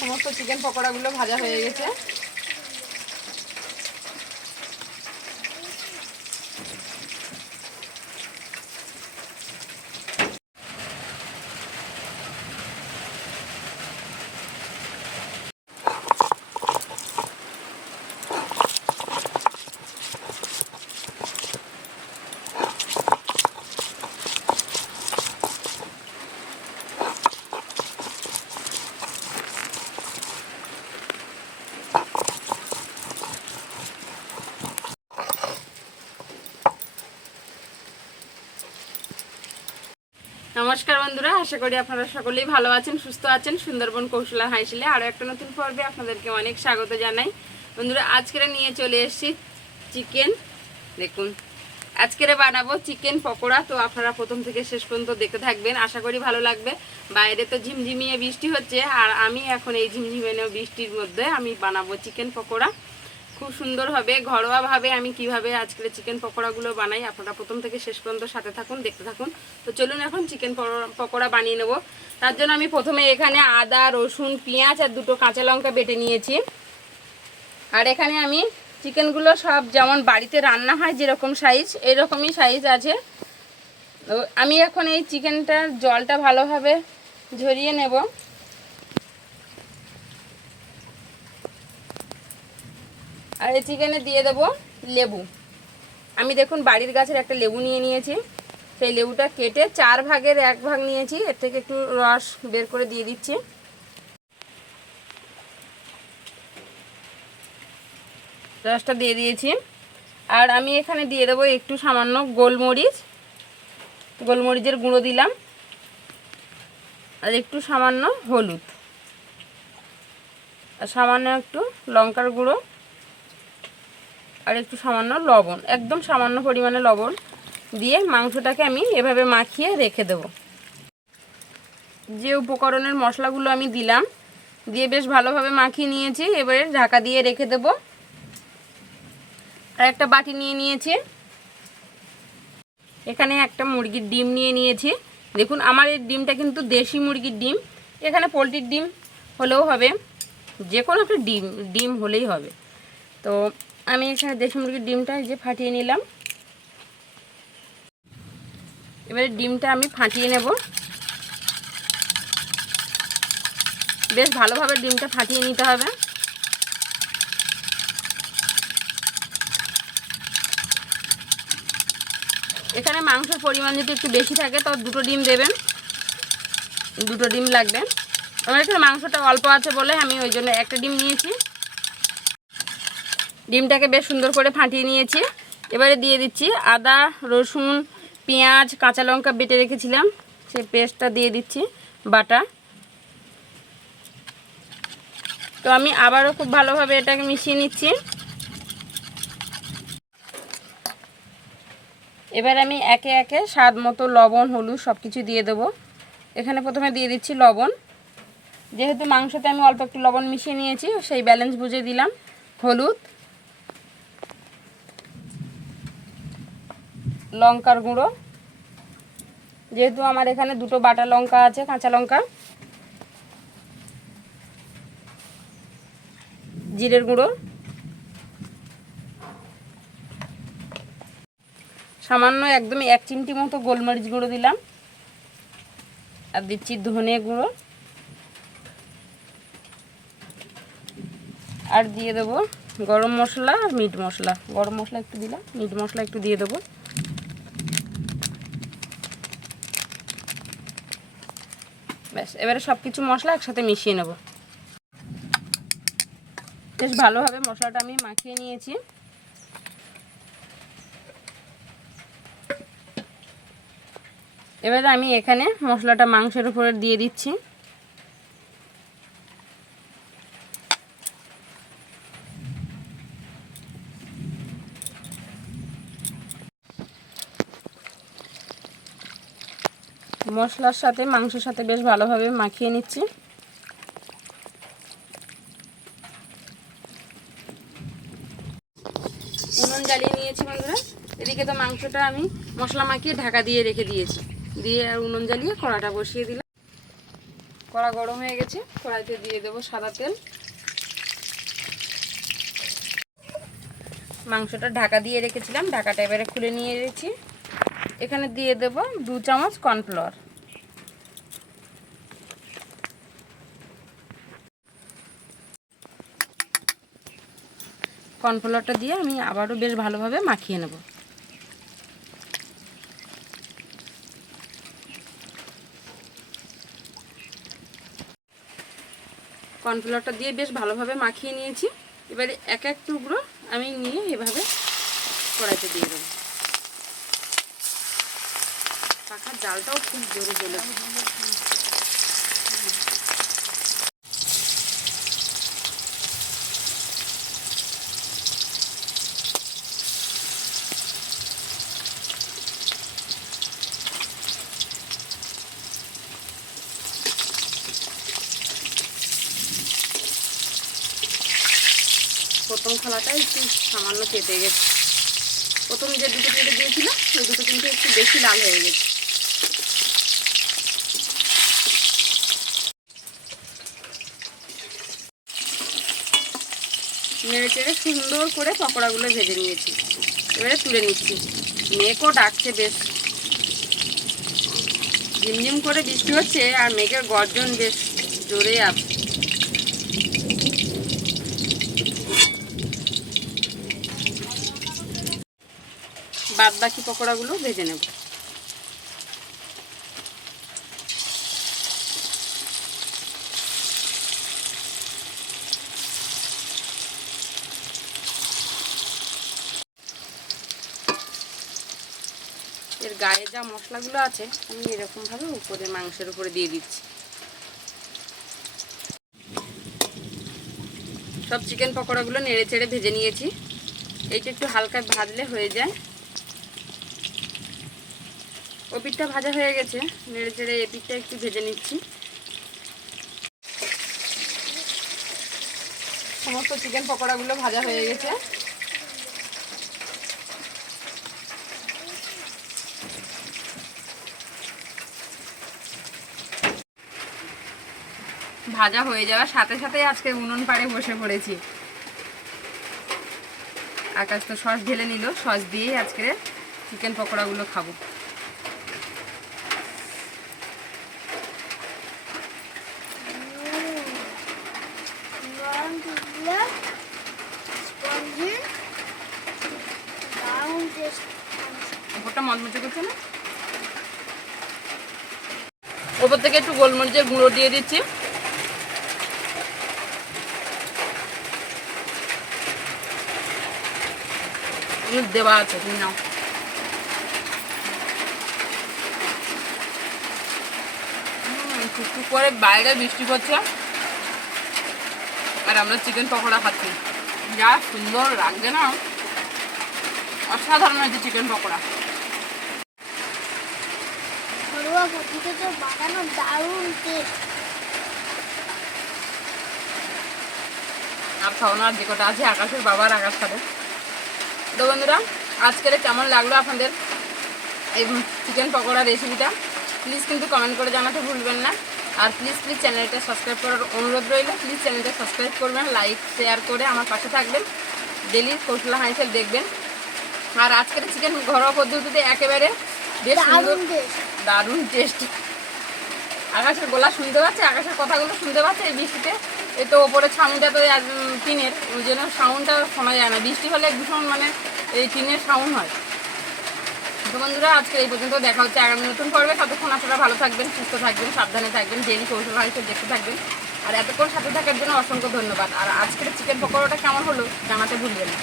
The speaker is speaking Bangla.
সমস্ত চিকেন পকোড়াগুলো ভাজা হয়ে গেছে। নমস্কার বন্ধুরা, আশা করি আপনারা সকলেই ভালো আছেন, সুস্থ আছেন। সুন্দরবন কৌশলা হাইসিলে আরও একটা নতুন পর্বে আপনাদেরকে অনেক স্বাগত জানাই। বন্ধুরা, আজকের নিয়ে চলে এসেছি চিকেন। দেখুন, আজকের বানাবো চিকেন পকোড়া। তো আপনারা প্রথম থেকে শেষ পর্যন্ত দেখতে থাকবেন, আশা করি ভালো লাগবে। বাইরে তো ঝিমঝিমিয়ে বৃষ্টি হচ্ছে, আর আমি এখন এই ঝিমঝিমিয়ে বৃষ্টির মধ্যে আমি বানাবো চিকেন পকোড়া। খুব সুন্দর হবে, ঘরোয়াভাবে আমি কিভাবে আজকের চিকেন পকোড়াগুলো বানাই আপনারা প্রথম থেকে শেষ পর্যন্ত সাথে থাকুন, দেখতে থাকুন। তো চলুন এখন চিকেন পকোড়া বানিয়ে নেব। তার জন্য আমি প্রথমে এখানে আদা, রসুন, পেঁয়াজ আর দুটো কাঁচা লঙ্কা বেটে নিয়েছি। আর এখানে আমি চিকেনগুলো সব যেমন বাড়িতে রান্না হয় যেরকম সাইজ, এরকমই সাইজ আছে। তো আমি এখন এই চিকেনটার জলটা ভালোভাবে ঝরিয়ে নেব। আর এই চিকেনে দিয়ে দেবো লেবু। আমি দেখুন বাড়ির গাছের একটা লেবু নিয়ে নিয়েছি। সেই লেবুটা কেটে 4 ভাগের 1 ভাগ নিয়েছি, এর থেকে একটু রস বের করে দিয়ে দিচ্ছি। রসটা দিয়ে দিয়েছি। আর আমি এখানে দিয়ে দেবো একটু সামান্য গোলমরিচের গুঁড়ো দিলাম। আর একটু সামান্য হলুদ, আর সামান্য একটু লঙ্কার গুঁড়ো, আর একটু সামান্য লবণ, একদম সামান্য পরিমাণে লবণ দিয়ে মাংসটাকে আমি এভাবে মাখিয়ে রেখে দেব। যে উপকরণের মশলাগুলো আমি দিলাম দিয়ে বেশ ভালোভাবে মাখিয়ে নিয়েছি। এবারে ঢাকা দিয়ে রেখে দেব। আর একটা বাটি নিয়ে নিয়েছি, এখানে একটা মুরগির ডিম নিয়ে নিয়েছি। দেখুন আমার এই ডিমটা কিন্তু দেশি মুরগির ডিম, এখানে পোলট্রির ডিম হলেও হবে, যে কোনো একটা ডিম হলেই হবে। তো আমি এখানে দেশি মুরগির ডিমটা এই যে ফাটিয়ে নিলাম। এবারে ডিমটা আমি ফাটিয়ে নেব। বেশ ভালোভাবে ডিমটা ফাটিয়ে নিতে হবে। এখানে মাংসের পরিমাণ যদি একটু বেশি থাকে তো 2টো ডিম দেবেন, 2টো ডিম লাগবে। আমার এখানে মাংসটা অল্প আছে বলে আমি ওই জন্য একটা ডিম নিয়েছি। ডিমটাকে বেশ সুন্দর করে ফাটিয়ে নিয়েছি। এবারে দিয়ে দিচ্ছি আদা, রসুন, পেঁয়াজ, কাঁচা লঙ্কা বেটে রেখেছিলাম, সেই পেস্টটা দিয়ে দিচ্ছি বাটা। তো আমি আবারও খুব ভালোভাবে এটাকে মিশিয়ে নিচ্ছি। এবার আমি একে একে স্বাদ মতো লবণ, হলুদ সব কিছু দিয়ে দেবো। এখানে প্রথমে দিয়ে দিচ্ছি লবণ, যেহেতু মাংসতে আমি অল্প একটু লবণ মিশিয়ে নিয়েছি সেই ব্যালেন্স বুঝে দিলাম। হলুদ, লঙ্কার গুঁড়ো, যেহেতু আমার এখানে 2টো বাটা লঙ্কা আছে, কাঁচা লঙ্কা, জিরের গুঁড়ো, সামান্য একদমই 1 চিমটি মতো গোলমরিচ গুঁড়ো দিলাম। আর দিচ্ছি ধনে গুঁড়ো, আর দিয়ে দেবো গরম মশলা আর মিট মশলা। গরম মশলা একটু দিলাম, মিট মশলা একটু দিয়ে দেবো। ব্যাস, এবারে সব কিছু মশলা একসাথে মিশিয়ে নেব। বেশ ভালোভাবে মশলাটা আমি মাখিয়ে নিয়েছি। এবারে আমি এখানে মশলাটা মাংসের উপরে দিয়ে দিচ্ছি। মশলার সাথে মাংসের সাথে বেশ ভালোভাবে মাখিয়ে নিচ্ছি। উনুন জ্বালিয়ে নিয়েছি বন্ধুরা। এদিকে তো মাংসটা আমি মশলা মাখিয়ে ঢাকা দিয়ে রেখে দিয়েছি, দিয়ে আর উনুন জ্বালিয়ে কড়াটা বসিয়ে দিলাম। কড়া গরম হয়ে গেছে, কড়াইতে দিয়ে দেবো সাদা তেল। মাংসটা ঢাকা দিয়ে রেখেছিলাম, ঢাকাটা এবারে খুলে নিয়ে এসেছি। এখানে দিয়ে দেব 2 চামচ কর্নফ্লাওয়ার। কর্নফ্লাওয়ারটা দিয়ে আমি আবারও বেশ ভালোভাবে মাখিয়ে নেব। কর্নফ্লাওয়ারটা দিয়ে বেশ ভালোভাবে মাখিয়ে নিয়েছি। এবারে এক এক টুকরো আমি নিয়ে এভাবে কড়াইতে দিয়ে দেবো। পাখার জালটাও খুব জোরে জ্বলেছে। প্রথম খোলাটা একটু সামান্য কেটে গেছে। প্রথম যে দুটো কেটে দিয়েছিলাম ওই দুটো কিন্তু একটু বেশি লাল হয়ে গেছে। নেড়ে চেড়ে সুন্দর করে পকোড়াগুলো ভেজে নিয়েছি। এবারে তুলে নিচ্ছি। মেঘও ডাকছে বেশ, ঝিমঝিম করে বৃষ্টি হচ্ছে আর মেঘের গর্জন বেশ জোরে আছে। বাদ বাকি পকোড়াগুলো ভেজে নেব। এর গায়ে যা মশলাগুলো আছে আমি এরকমভাবে উপরে মাংসের উপরে দিয়ে দিচ্ছি। সব চিকেন পকোড়াগুলো নেড়ে চেড়ে ভেজে নিয়েছি। এইটা একটু হালকা ভাজলে হয়ে যায়। ও পিঠটা ভাজা হয়ে গেছে, নেড়ে চেড়ে এই পিঠটা একটু ভেজে নিচ্ছি। সমস্ত চিকেন পকোড়াগুলো ভাজা হয়ে গেছে। ভাজা হয়ে যাওয়ার সাথে সাথে আজকে উনুন পাড়ে বসে পড়েছি। আকাশ তো সস ঢেলে নিল, সস দিয়েই আজকে চিকেন পকোড়াগুলো খাবো। ওপরটা মচমচে করছে না? ওপর থেকে একটু গোলমরিচের গুঁড়ো দিয়ে দিচ্ছি। দেওয়া আছে তুমি নাও। একটু পরে বাইরে বৃষ্টি পড়ছে আর আমরা চিকেন পকোড়া খাচ্ছি। যা সুন্দর লাগছে না, অসাধারণ হয়েছে চিকেন পকোড়া। আর খাওয়ানো আর যে কটা আছে আকাশের বাবার আকাশ খাবে। তো বন্ধুরা, আজকের কেমন লাগলো আপনাদের এই চিকেন পকোড়া রেসিপিটা প্লিজ কিন্তু কমেন্ট করে জানাতে ভুলবেন না। আর প্লিজ চ্যানেলটা সাবস্ক্রাইব করার অনুরোধ রইল। প্লিজ চ্যানেলটা সাবস্ক্রাইব করবেন, লাইক শেয়ার করে আমার পাশে থাকবেন, ডেলি কৌশলা হাঁসেল দেখবেন। আর আজকের চিকেন ঘরোয়া পদ্ধতিতে একেবারে বেশ দারুণ টেস্ট। আকাশের গলা শুনতে পাচ্ছে, আকাশের কথাগুলো শুনতে পাচ্ছে এই বৃষ্টিতে। এই তো ওপরে ছাউনিটা তো টিনের, ওই জন্য সাউন্ডটা শোনা যায় না। বৃষ্টি হলে ভীষণ মানে এই টিনের সাউন্ড হয়। তো বন্ধুরা, আজকে এই পর্যন্ত, দেখা হচ্ছে আগামী নতুন পর্বে। ততক্ষণ আপনারা ভালো থাকবেন, সুস্থ থাকবেন, সাবধানে থাকবেন, ডেলি কৌশল হাইসে দেখতে থাকবেন। আর এতক্ষণ সাথে থাকার জন্য অসংখ্য ধন্যবাদ। আর আজকের চিকেন পকোড়াটা কেমন হলো জানাতে ভুলবেন না।